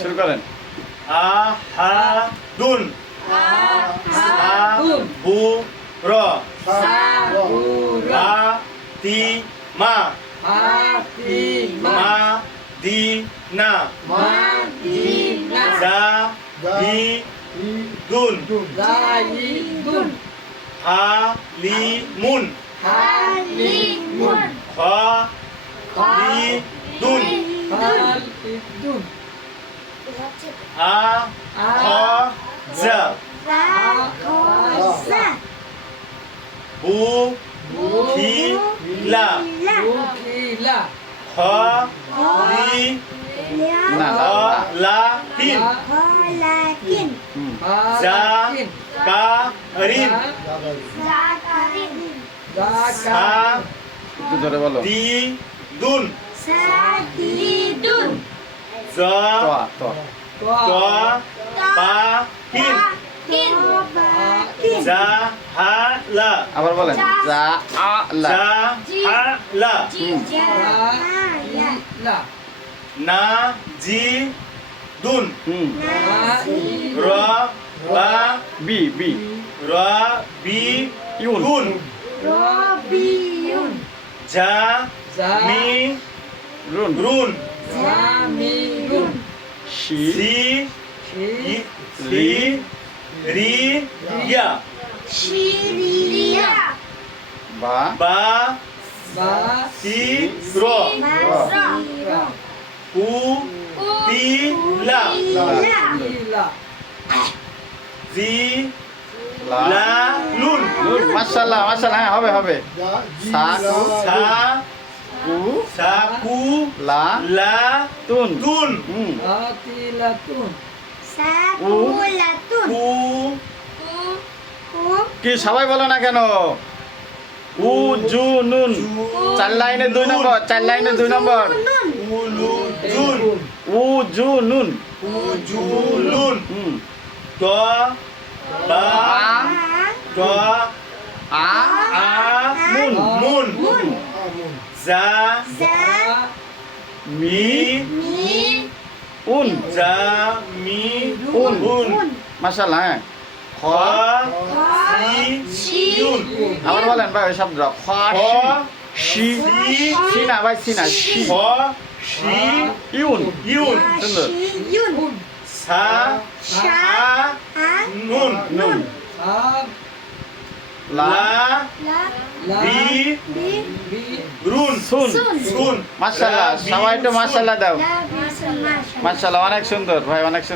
শুরু করেন। আহাদুন সাবুরা ফাতিমা মাদিনা জাহিদুন হালিমুন খালিদুন আখাযা বুখিলা খালিলাকিন জাকারিন একটু জোরে বলো। সাদিদুন তাবাকিন জাহালা আবার বলেন। জাআলা জাহালা নাজিদুন বি বি রাবিউন জামিরুন শি সিরিয়া বা বাসির কুতিলা জিলালুন মাশাআল্লাহ মাশাআল্লাহ। হ্যাঁ হবে হবে। সাকুলাতুন তুন কি সবাই বলো না কেন? উজুনুন 4 লাইনে 2 নম্বর, 4 লাইনে 2 নম্বর। উজুনুন মুন জামিউন মাশাআল্লাহ। হ্যাঁ খাসিয়ুন আবার বলেন ভাই ওই শব্দ খাসি সি না ভাই সি না সি ইউন সুন্দর। নুন রুন মাশাআল্লাহ। সবাই একটু মাশাআল্লাহ দাও। মাশাআল্লাহ অনেক সুন্দর ভাই, অনেক সুন্দর।